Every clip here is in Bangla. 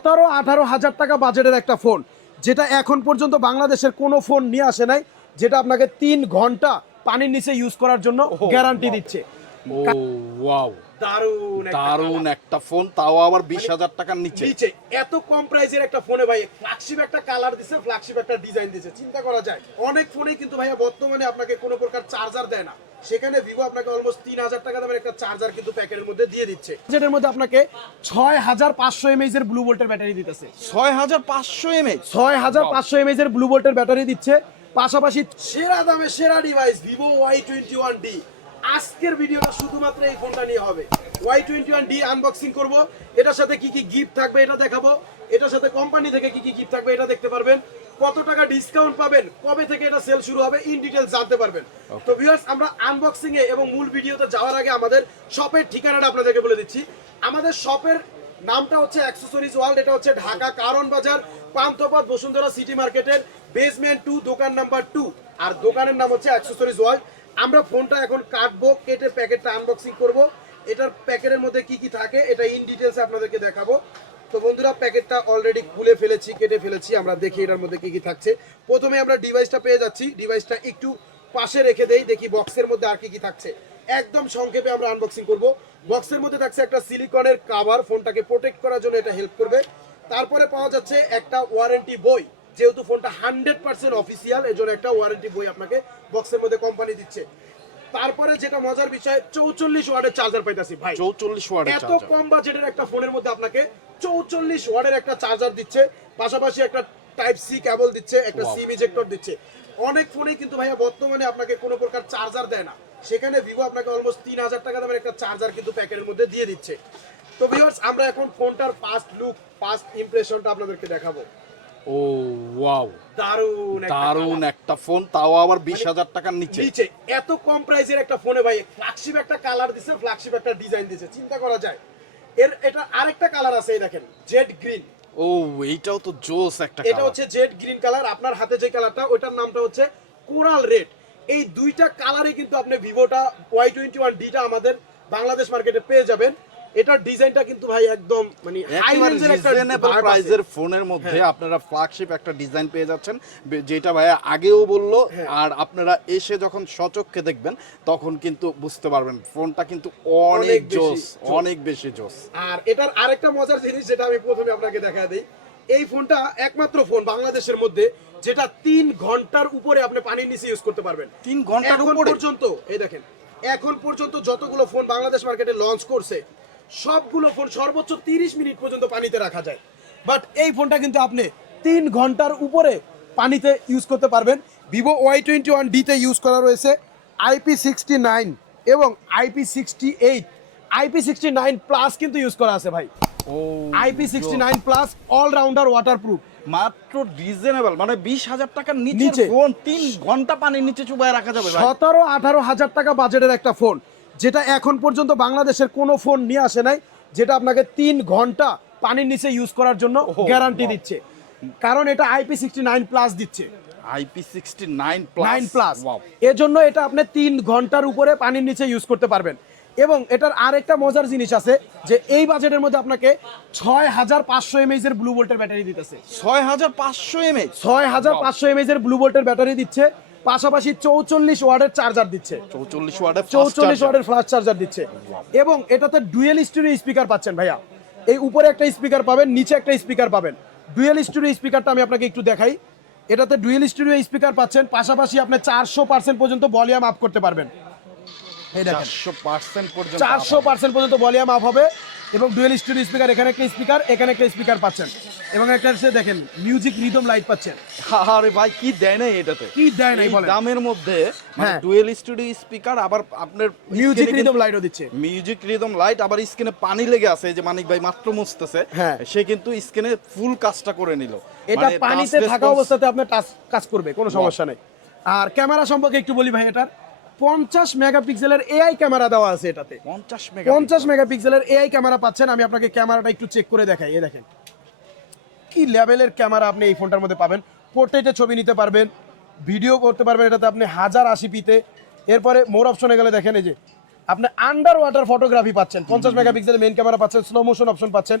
সতেরো আঠারো হাজার টাকা বাজেটের একটা ফোন যেটা এখন পর্যন্ত বাংলাদেশের কোনো ফোন নিয়ে আসে নাই যেটা আপনাকে তিন ঘণ্টা পানির নিচে ইউজ করার জন্য গ্যারান্টি দিচ্ছে। ও ওয়াও দারুণ দারুণ একটা ফোন তাও আবার বিশ হাজার টাকার নিচে। নিচে। এত কম প্রাইসের একটা ফোনে ভাই ফ্ল্যাগশিপ একটা কালার দিছে ফ্ল্যাগশিপ একটা ডিজাইন দিছে। চিন্তা করা যায় অনেক ফোনেই কিন্তু ভাইয়া বর্তমানে আপনাকে কোনো প্রকার চার্জার দেয় না। সেখানে ভিভো আপনাকে অলমোস্ট তিন হাজার টাকা দামের একটা চার্জার কিন্তু প্যাকেটের মধ্যে দিয়ে দিচ্ছে। যেটার মধ্যে আপনাকে ছয় হাজার পাঁচশো এমএইচ এর ব্লু ভোল্টের ব্যাটারি দিতেছে। ছয় হাজার পাঁচশো এমএচ ছয় হাজার পাঁচশো এমএইচ এর ব্লু ভোল্টের ব্যাটারি দিচ্ছে। পাশাপাশি সেরা দামে সেরা device Vivo Y twenty one D আজকের ভিডিওটা শুধুমাত্র এই ফোনটা নিয়ে হবে। Y twenty one D unboxing করব। এটার সাথে কি কি গিফট থাকবে এটা দেখাবো। এটার সাথে কোম্পানি থেকে কি কি গিফট থাকবে এটা দেখতে পারবেন। কত টাকা ডিসকাউন্ট পাবেন কবে থেকে এটা সেল শুরু হবে ইন ডিটেলস জানতে পারবেন। তো ভিউয়ার্স আমরা আনবক্সিং এ এবং মূল ভিডিওতে যাওয়ার আগে আমাদের শপের ঠিকানাটা আপনাদেরকে বলে দিচ্ছি। আমাদের শপের নামটা হচ্ছে অ্যাক্সেসরিজ ওয়ার্ল্ড এটা হচ্ছে ঢাকা কারণ বাজার পান্থপথ বসুন্ধরা সিটি মার্কেটের বেসমেন্ট টু দোকান নাম্বার টু আর দোকানের নাম হচ্ছে অ্যাক্সেসরিজ ওয়ার্ল্ড আমরা ফোনটা এখন কাটবো, কেটে প্যাকেটটা আনবক্সিং করব। এটার প্যাকেটের মধ্যে কি কি থাকে, এটা ইন ডিটেলস আপনাদেরকে দেখাবো। তো বন্ধুরা, প্যাকেটটা অলরেডি খুলে ফেলেছি, কেটে ফেলেছি, আমরা দেখি এটার মধ্যে কি কি থাকছে। প্রথমে আমরা ডিভাইসটা পেয়ে যাচ্ছি ডিভাইসটা একটু পাশে রেখে দেই, দেখি বক্সের মধ্যে আর কি কি থাকছে। একদম সংক্ষেপে আমরা আনবক্সিং করব। বক্সের মধ্যে থাকছে একটা সিলিকনের কাভার ফোনটাকে প্রোটেক্ট করার জন্য এটা হেল্প করবে। তারপরে পাওয়া যাচ্ছে একটা ওয়ারেন্টি বই। যেহেতু ফোনটা হান্ড্রেড পার্সেন্ট অফিসিয়াল এর জন্য একটা ওয়ারেন্টি বই আপনাকে বক্সের মধ্যে কোম্পানি দিচ্ছে। তারপরে যেটা মজার বিষয় চৌচল্লিশ ওয়ার্ডের চার্জার পাইতাছি ভাই। চৌচল্লিশ ওয়াটের এত কম বাজেটের একটা ফোনের মধ্যে আপনাকে চৌচল্লিশ ওয়াটের একটা চার্জার দিচ্ছে পাশাপাশি একটা টাইপ সি কেবল দিচ্ছে একটা. সিম ইজেক্টর দিচ্ছে। অনেক ফোনেই কিন্তু ভাইয়া বর্তমানে আপনাকে কোনো প্রকার চার্জার দেয় না। সেখানে ভিভো আপনাকে অলমোস্ট তিন হাজার টাকা দামের একটা চার্জার কিন্তু প্যাকেটের মধ্যে দিয়ে দিচ্ছে। তো ভিউয়ার্স আমরা এখন ফোনটার ফার্স্ট লুক ফার্স্ট ইমপ্রেশনটা আপনাদেরকে দেখাবো। Oh wow. দারুণ একটা একটা ফোন তাও আবার বিশ হাজার টাকার নিচে। নিচে এত কম প্রাইসের একটা ফোনে ভাই ফ্ল্যাগশিপ একটা কালার দিছে ফ্ল্যাগশিপ একটা ডিজাইন দিছে চিন্তা করা যায়। এর এটা আরেকটা কালার আছে এই দেখেন জেড গ্রিন ও এইটাও তো জোস একটা এটা হচ্ছে জেড গ্রিন কালার আপনার হাতে যে কালারটা ওটার নামটা হচ্ছে কোরাল রেড এই দুইটা কালারে কিন্তু আপনি ভিভোটা ওয়াই টোয়েন্টি ওয়ান ডিটা আমাদের বাংলাদেশ মার্কেটে পেয়ে যাবেন। এটার ডিজাইনটা কিন্তু ভাই একদম মানে হাই রেঞ্জের একটা রিজনেবল প্রাইজের ফোনের মধ্যে হ্যাঁ। আপনারা ফ্ল্যাগশিপ একটা ডিজাইন পেয়ে যাচ্ছেন যেটা ভাইয়া আগেও বলল হ্যাঁ। আর আপনারা এসে যখন সচক্ষে দেখবেন তখন কিন্তু বুঝতে পারবেন ফোনটা কিন্তু অনেক জোস। অনেক বেশি জোস আর এটার আরেকটা মজার জিনিস যেটা আমি প্রথমে আপনাকে দেখা দিই এই ফোনটা একমাত্র ফোন বাংলাদেশের মধ্যে যেটা তিন ঘণ্টার উপরে আপনি পানির নিচে ইউজ করতে পারবেন তিন ঘণ্টার উপরে পর্যন্ত এই দেখেন এখন পর্যন্ত যতগুলো ফোন বাংলাদেশ মার্কেটে লঞ্চ করছে সবগুলো ফোন সর্বোচ্চ তিরিশ মিনিট পর্যন্ত পানিতে রাখা যায়। বাট এই ফোনটা কিন্তু আপনি তিন ঘণ্টার উপরে পানিতে ইউজ করতে পারবেন। ভিভো ওয়াই টোয়েন্টি ওয়ান ডিতে ইউজ করা রয়েছে আইপি সিক্সটি নাইন এবং IP sixty eight IP sixty nine plus কিন্তু ইউজ করা আছে ভাই। IP sixty nine plus all rounder waterproof মাত্র রিজনেবল মানে বিশ হাজার টাকার নিচে। ফোন তিন ঘণ্টা পানির নিচে চুবায় রাখা যাবে সতেরো আঠারো হাজার টাকা বাজেটের একটা ফোন যেটা এখন পর্যন্ত বাংলাদেশের কোনো ফোন নিয়ে আসে নাই যেটা আপনাকে তিন ঘণ্টা পানির নিচে ইউজ করার জন্য গ্যারান্টি দিচ্ছে। কারণ এটা আইপি সিক্সটি নাইন প্লাস দিচ্ছে। IP sixty nine nine plus এজন্য এটা আপনি তিন ঘণ্টার উপরে পানির নিচে ইউজ করতে পারবেন। এবং এটার আরেকটা মজার জিনিস আছে যে এই বাজেটের মধ্যে আপনাকে ছয় হাজার পাঁচশো এমএইচ এর ব্লু ভোল্টের ব্যাটারি দিতেছে। ছয় হাজার পাঁচশো এমএচ ছয় হাজার পাঁচশো এমএইচ এর ব্লু ভোল্টের ব্যাটারি দিচ্ছে। পাশাপাশি চৌচল্লিশ ওয়ার্ডের চার্জার দিচ্ছে। চৌচল্লিশ ওয়ার্ডের চৌচল্লিশ ওয়ার্ডের ফ্লাশ চার্জার দিচ্ছে। এবং এটাতে ডুয়েল স্টুডিও স্পিকার পাচ্ছেন ভাইয়া। এই উপরে একটা স্পিকার পাবেন নিচে একটা স্পিকার পাবেন। ডুয়েল স্টুডিও স্পিকারটা আমি আপনাকে একটু দেখাই। এটাতে ডুয়েল স্টুডিও স্পিকার পাচ্ছেন পাশাপাশি আপনি চারশো পার্সেন্ট পর্যন্ত ভলিউম আপ করতে পারবেন। এই দেখেন। চারশো পার্সেন্ট পর্যন্ত ভলিউম আপ হবে। এবং ডুয়েল স্টুডিও স্পিকার এখানে একটা স্পিকার এখানে একটা স্পিকার পাচ্ছেন। এবং একটা হচ্ছে দেখেন মিউজিক রিদম লাইট পাচ্ছেন। আরে ভাই কি দেয় নাই এটাতে? কি দেয় বলেন? দামের মধ্যে হ্যাঁ। ডুয়েল স্টুডিও স্পিকার আবার আপনার মিউজিক রিদম লাইটও দিচ্ছে। মিউজিক রিদম লাইট আবার স্ক্রিনে পানি লেগে আছে যে মানিক ভাই মাত্র মুছতেছে হ্যাঁ। সে কিন্তু স্ক্রিনে ফুল কাজটা করে নিল। এটা মানে পানিতে থাকা অবস্থাতে আপনার কাজ করবে কোনো সমস্যা নেই। আর ক্যামেরা সম্পর্কে একটু বলি ভাই এটার। পঞ্চাশ মেগাপিক্সেলের এআই ক্যামেরা দেওয়া আছে এটাতে। পঞ্চাশ মেগা পঞ্চাশ মেগাপিক্সেলের এআই ক্যামেরা পাচ্ছেন আমি আপনাকে ক্যামেরাটা একটু চেক করে দেখাই এ দেখেন। কি লেভেলের ক্যামেরা আপনি এই ফোনটার মধ্যে পাবেন? পোর্ট্রেটে ছবি নিতে পারবেন ভিডিও করতে পারবেন এটাতে আপনি হাজার আশি পিতে। এরপরে মোর অপশনে গেলে দেখেন এই যে আপনি আন্ডার ওয়াটার ফটোগ্রাফি পাচ্ছেন। পঞ্চাশ মেগাপিক্সেলের মেন ক্যামেরা পাচ্ছেন স্লো মোশন অপশন পাচ্ছেন।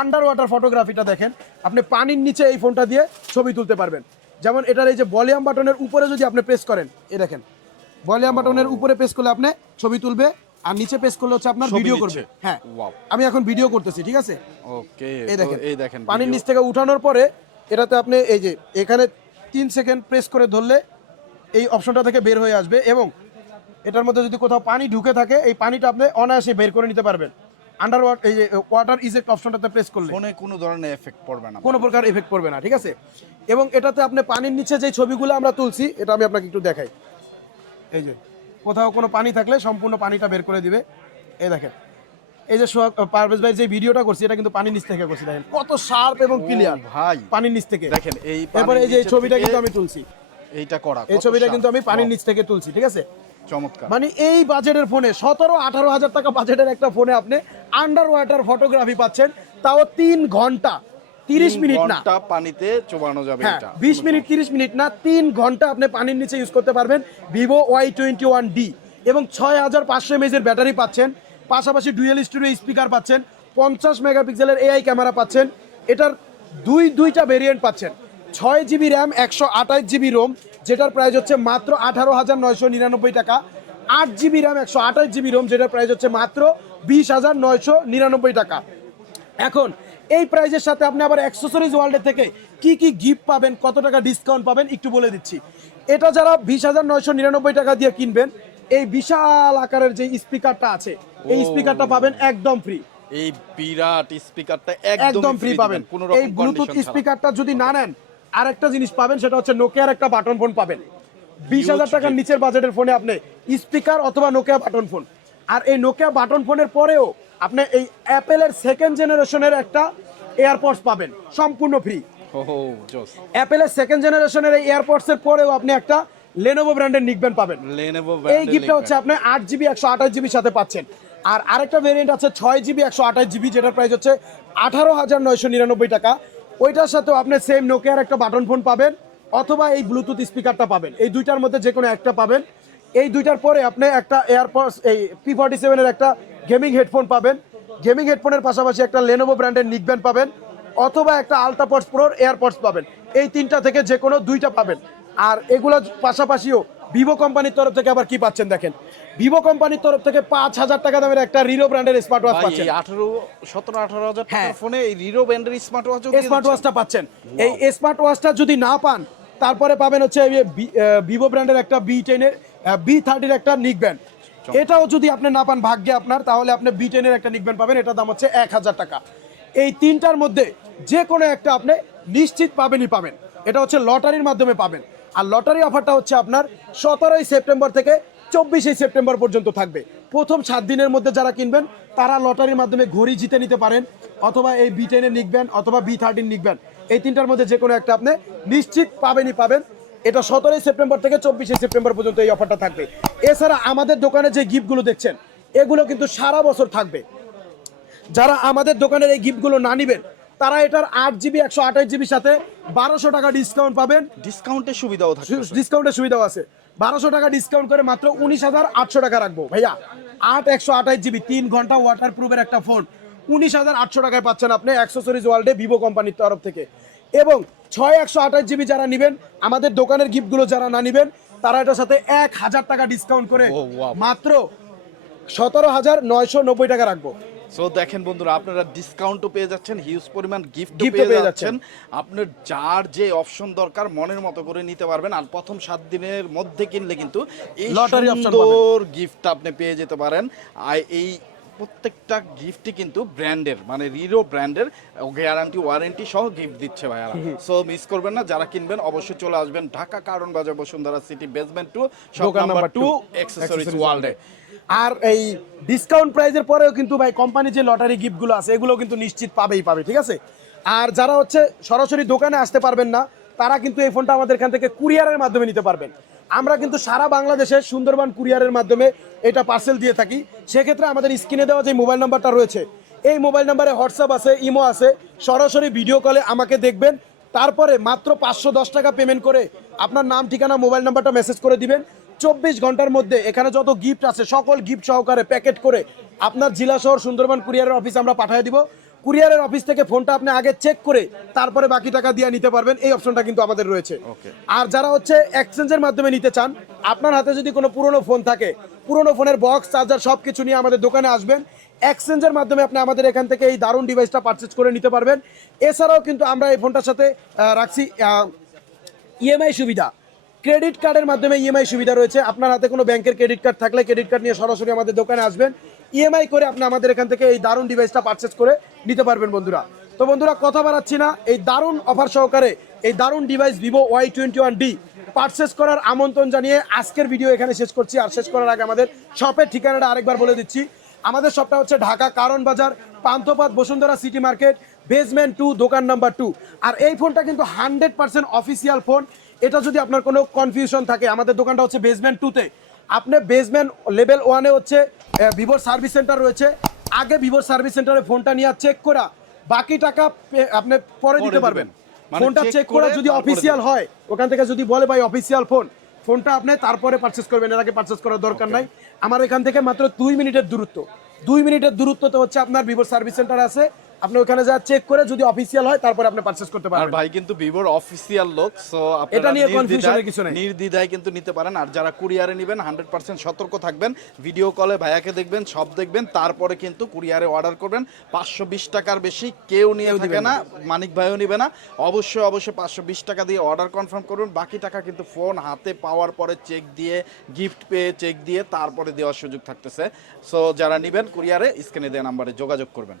আন্ডার ওয়াটার ফটোগ্রাফিটা দেখেন আপনি পানির নিচে এই ফোনটা দিয়ে ছবি তুলতে পারবেন। যেমন এটার এই যে ভলিউম বাটনের উপরে যদি আপনি প্রেস করেন এই দেখেন। ভলিউম বাটনের উপরে প্রেস করলে আপনি ছবি তুলবে আর নিচে প্রেস করলে হচ্ছে আপনার ভিডিও করবে। হ্যাঁ আমি এখন ভিডিও করতেছি ঠিক আছে? ওকে এই দেখেন এই দেখেন পানির নিচ থেকে উঠানোর পরে এটাতে আপনি এই যে এখানে তিন সেকেন্ড প্রেস করে ধরলে এই অপশনটা থেকে বের হয়ে আসবে এবং এটার মধ্যে যদি কোথাও পানি ঢুকে থাকে এই পানিটা আপনি অনায়াসে বের করে নিতে পারবেন। আন্ডার এই যে ওয়াটার ইজেক্ট অপশনটাতে প্রেস করলে। ফোনে কোনো ধরনের এফেক্ট পড়বে না। কোনো প্রকার এফেক্ট পড়বে না ঠিক আছে? এবং এটাতে আপনি পানির নিচে যে ছবিগুলো আমরা তুলছি এটা আমি আপনাকে একটু দেখাই। এই যে কোথাও কোনো পানি থাকলে সম্পূর্ণ পানিটা বের করে দিবে। এই দেখেন এই যে পারভেজ ভাই যে ভিডিওটা করছি এটা কিন্তু পানির নিচ থেকে করছি দেখেন। কত শার্প এবং ক্লিয়ার ভাই। পানির নিচ থেকে। দেখেন এই এরপরে এই যে ছবিটা কিন্তু আমি তুলছি। এইটা করা এই ছবিটা কিন্তু আমি পানির নিচ থেকে তুলছি ঠিক আছে? চমৎকার। মানে এই বাজেটের ফোনে সতেরো আঠারো হাজার টাকা বাজেটের একটা ফোনে আপনি আন্ডার ওয়াটার ফটোগ্রাফি পাচ্ছেন তাও তিন ঘণ্টা। তিরিশ মিনিট না। ঘণ্টা পানিতে চোবানো যাবে হ্যাঁ এটা। বিশ মিনিট তিরিশ মিনিট না তিন ঘণ্টা আপনি পানির নিচে ইউজ করতে পারবেন। Vivo Y twenty one D এবং ছয় হাজার পাঁচশো এমএজের ব্যাটারি পাচ্ছেন। পাশাপাশি ডুয়েল স্টুডিও স্পিকার পাচ্ছেন। পঞ্চাশ মেগাপিক্সেলের এআই ক্যামেরা পাচ্ছেন। এটার দুই দুইটা ভেরিয়েন্ট পাচ্ছেন। ছয় জিবি র্যাম একশো আঠাশ জিবি রোম যেটার প্রাইস হচ্ছে মাত্র আঠারো হাজার নয়শো নিরানব্বই টাকা। আট জিবি র্যাম একশো আঠাশ জিবি রোম যেটার প্রাইস হচ্ছে মাত্র বিশ হাজার নয়শো নিরানব্বই টাকা। এখন এই প্রাইজের সাথে আপনি আবার অ্যাক্সেসরিজ ওয়ার্ল্ডের থেকে কি কি গিফট পাবেন কত টাকা ডিসকাউন্ট পাবেন একটু বলে দিচ্ছি। এটা যারা বিশ হাজার নয়শো নিরানব্বই টাকা দিয়ে কিনবেন এই বিশাল আকারের যে স্পিকারটা আছে এই স্পিকারটা পাবেন একদম ফ্রি এই বিরাট স্পিকারটা একদম ফ্রি পাবেন। এই ব্লুটুথ স্পিকারটা যদি না নেন আরেকটা জিনিস পাবেন সেটা হচ্ছে নোকিয়ার একটা বাটন ফোন পাবেন। বিশ হাজার টাকার নিচের বাজেটের ফোনে আপনি স্পিকার অথবা নোকিয়া বাটন ফোন আর এই নোকিয়া বাটন ফোনের পরেও আপনি এই অ্যাপেলের সেকেন্ড জেনারেশনের একটা এয়ারপডস পাবেন সম্পূর্ণ ফ্রি অ্যাপেলের সেকেন্ড জেনারেশনের এই এয়ারপডস এর পরেও আপনি একটা লেনোভো ব্র্যান্ডের নিকবেন পাবেন। লেনেভো এই গিফটটা হচ্ছে আপনি আট জিবি একশো আঠাশ জিবির সাথে পাচ্ছেন। আর আরেকটা ভেরিয়েন্ট আছে ছয় জিবি একশো আঠাশ জিবি যেটার প্রাইস হচ্ছে আঠারো হাজার নয়শো নিরানব্বই টাকা। ওইটার সাথেও আপনি সেম নোকিয়ার একটা বাটন ফোন পাবেন অথবা এই ব্লুটুথ স্পিকারটা পাবেন। এই দুইটার মধ্যে যে কোনো একটা পাবেন। এই দুইটার পরে আপনি একটা এয়ারপডস এই পি ফর্টি সেভেনের একটা গেমিং হেডফোন পাবেন। গেমিং হেডফোনের পাশাপাশি একটা লেনোভো ব্র্যান্ডের নিকব্যান্ড পাবেন অথবা একটা আলট্রাপডস প্রোর এয়ারপডস পাবেন। এই তিনটা থেকে যে কোনো দুইটা পাবেন। আর এগুলোর পাশাপাশিও ভিভো কোম্পানির তরফ থেকে আবার কি পাচ্ছেন দেখেন। ভিভো কোম্পানির তরফ থেকে পাঁচ হাজার টাকা দামের একটা রিরো ব্র্যান্ডের স্মার্ট ওয়াচ পাচ্ছেন। আঠারো সতেরো আঠারো হাজার হ্যাঁ। টাকার ফোনে এই রিরো ব্র্যান্ডের স্মার্ট ওয়াচ স্মার্ট ওয়াচটা পাচ্ছেন। এই স্মার্ট ওয়াচটা যদি না পান তারপরে পাবেন হচ্ছে ভিভো ব্র্যান্ডের একটা বি টেনের বি থার্টির একটা নিক ব্যান্ড এটাও যদি আপনি না পান ভাগ্যে আপনার, তাহলে আপনি বি টেনের একটা নিক ব্যান্ড পাবেন, এটার দাম হচ্ছে এক হাজার টাকা। এই তিনটার মধ্যে যে কোনো একটা আপনি নিশ্চিত পাবেনই পাবেন। এটা হচ্ছে লটারির মাধ্যমে পাবেন। আর লটারি অফারটা হচ্ছে আপনার সতেরোই সেপ্টেম্বর থেকে চব্বিশে সেপ্টেম্বর পর্যন্ত থাকবে। প্রথম সাত দিনের মধ্যে যারা কিনবেন, তারা লটারির মাধ্যমে ঘড়ি জিতে নিতে পারেন, অথবা এই বি টেনে নিকবেন অথবা বি থার্টিন নিকবেন এই তিনটার মধ্যে যে কোনো একটা আপনি নিশ্চিত পাবেনই পাবেন। এটা সতেরোই সেপ্টেম্বর থেকে চব্বিশে সেপ্টেম্বর পর্যন্ত এই অফারটা থাকবে। এছাড়া আমাদের দোকানে যে গিফটগুলো দেখছেন এগুলো কিন্তু সারা বছর থাকবে। যারা আমাদের দোকানের এই গিফটগুলো না নিবেন তারা এটার আট জিবি একশো আঠাশ জিবির সাথে বারোশো টাকা ডিসকাউন্ট পাবেন। ডিসকাউন্টের সুবিধাও থাকে ডিসকাউন্টের সুবিধাও আছে। বারোশো টাকা ডিসকাউন্ট করে মাত্র উনিশ হাজার আটশো টাকা রাখব। ভাইয়া আট একশো আঠাশ জিবি তিন ঘণ্টা ওয়াটার প্রুফের একটা ফোন উনিশ হাজার আটশো টাকায় পাচ্ছেন আপনি অ্যাক্সেসরিজ ওয়ার্ল্ডে ভিভো কোম্পানির তরফ থেকে। এবং ছয় একশো আঠাশ জিবি যারা নেবেন আমাদের দোকানের গিফটগুলো যারা না নেবেন তারা এটার সাথে এক হাজার টাকা ডিসকাউন্ট করে। মাত্র সতেরো হাজার নয়শো নব্বই টাকা রাখব। সো দেখেন বন্ধুরা আপনারা ডিসকাউন্টও পেয়ে যাচ্ছেন হিউজ পরিমাণ গিফট পেয়ে যাচ্ছেন। আপনার যার যে অপশন দরকার মনের মতো করে নিতে পারবেন। আর প্রথম সাত দিনের মধ্যে কিনলে কিন্তু এই লটারি অপশন গিফট আপনি পেয়ে যেতে পারেন। আর এই প্রত্যেকটা গিফটই কিন্তু ব্র্যান্ডের মানে রিরো ব্র্যান্ডের গ্যারান্টি ওয়ারেন্টি সহ গিফট দিচ্ছে ভাইয়ারা। সো মিস করবেন না যারা কিনবেন অবশ্যই চলে আসবেন Dhaka Karwan Bazar Bashundhara city basement two shop number two accessories ওয়ার্ল্ডে আর এই ডিসকাউন্ট প্রাইজের পরেও কিন্তু ভাই কোম্পানি যে লটারি গিফটগুলো আছে এগুলো কিন্তু নিশ্চিত পাবেই পাবে ঠিক আছে? আর যারা হচ্ছে সরাসরি দোকানে আসতে পারবেন না তারা কিন্তু এই ফোনটা আমাদের এখান থেকে কুরিয়ারের মাধ্যমে নিতে পারবেন। আমরা কিন্তু সারা বাংলাদেশে সুন্দরবন কুরিয়ারের মাধ্যমে এটা পার্সেল দিয়ে থাকি। সেক্ষেত্রে আমাদের স্ক্রিনে দেওয়া যে মোবাইল নাম্বারটা রয়েছে, এই মোবাইল নাম্বারে হোয়াটসঅ্যাপ আছে ইমো আছে, সরাসরি ভিডিও কলে আমাকে দেখবেন। তারপরে মাত্র পাঁচশো দশ টাকা পেমেন্ট করে আপনার নাম, ঠিকানা মোবাইল নাম্বারটা মেসেজ করে দিবেন। চব্বিশ ঘণ্টার মধ্যে এখানে যত গিফট আছে, সকল গিফট সহকারে প্যাকেট করে আপনার জেলা শহর সুন্দরবন কুরিয়ারের অফিসে আমরা পাঠিয়ে দিব। কুরিয়ারের অফিস থেকে ফোনটা আপনি আগে চেক করে তারপরে বাকি টাকা দিয়ে নিতে পারবেন। এই অপশনটা কিন্তু আমাদের রয়েছে। আর যারা হচ্ছে এক্সচেঞ্জের মাধ্যমে নিতে চান আপনার হাতে যদি কোনো পুরনো ফোন থাকে পুরনো ফোনের বক্স চার্জার সব কিছু নিয়ে আমাদের দোকানে আসবেন। এক্সচেঞ্জের মাধ্যমে আপনি আমাদের এখান থেকে এই দারুণ ডিভাইসটা পারচেজ করে নিতে পারবেন। এছাড়াও কিন্তু আমরা এই ফোনটার সাথে রাখছি ইএমআই সুবিধা। ক্রেডিট কার্ডের মাধ্যমে ইএমআই সুবিধা রয়েছে। আপনার হাতে কোনো ব্যাংকের ক্রেডিট কার্ড থাকলে ক্রেডিট কার্ড নিয়ে সরাসরি আমাদের দোকানে আসবেন। ইএমআই করে আপনি আমাদের এখান থেকে এই দারুণ ডিভাইসটা পারচেজ করে নিতে পারবেন বন্ধুরা। তো বন্ধুরা, কথা বাড়াচ্ছি না, এই দারুণ অফার সহকারে এই দারুণ device Vivo Y twenty one D purchase করার আমন্ত্রণ জানিয়ে আজকের ভিডিও এখানে শেষ করছি। আর শেষ করার আগে আমাদের শপের ঠিকানাটা আরেকবার বলে দিচ্ছি। আমাদের শপটা হচ্ছে Dhaka Karwan Bazar Panthapath Bashundhara city market basement two দোকান নাম্বার টু আর এই ফোনটা কিন্তু হান্ড্রেড পার্সেন্ট অফিসিয়াল ফোন এটা যদি আপনার কোনো কনফিউশন থাকে, আমাদের দোকানটা হচ্ছে বেসমেন্ট টুতে আপনি বেসমেন্ট লেভেল ওয়ানে হচ্ছে ভিভোর সার্ভিস সেন্টার রয়েছে। আগে ভিভোর সার্ভিস সেন্টারে ফোনটা নিয়ে চেক করা। বাকি টাকা আপনি পরে দিতে পারবেন। মানে ফোনটা চেক করা করে যদি অফিসিয়াল হয় ওখান থেকে যদি বলে ভাই অফিসিয়াল ফোন ফোনটা আপনি তারপরে পারচেস করবেন এর আগে পারচেস করার দরকার নাই। আমার এখান থেকে মাত্র দুই মিনিটের দূরত্ব। দুই মিনিটের দূরত্ব তো হচ্ছে আপনার ভিভোর সার্ভিস সেন্টার আছে। আপনি ওখানে যা চেক করে যদি অফিসিয়াল হয় তারপরে আপনি পারচেস করতে আর ভাই কিন্তু ভিভোর অফিসিয়াল লোক সো এটা নিয়ে এর কিছু নেই। নির্দ্বিধায় কিন্তু নিতে পারেন। আর যারা কুরিয়ারে নেবেন হান্ড্রেড পার্সেন্ট সতর্ক থাকবেন। ভিডিও কলে ভাইয়াকে দেখবেন সব দেখবেন। তারপরে কিন্তু কুরিয়ারে অর্ডার করবেন। পাঁচশো বিশ টাকার বেশি কেউ নিয়ে থাকে না মানিক ভাইও নিবে না। অবশ্যই অবশ্যই পাঁচশো বিশ টাকা দিয়ে অর্ডার কনফার্ম করুন। বাকি টাকা কিন্তু ফোন হাতে পাওয়ার পরে চেক দিয়ে গিফট পেয়ে চেক দিয়ে তারপরে দেওয়ার সুযোগ থাকতেছে। সো যারা নেবেন কুরিয়ারে স্ক্রিনে দেওয়া নাম্বারে যোগাযোগ করবেন।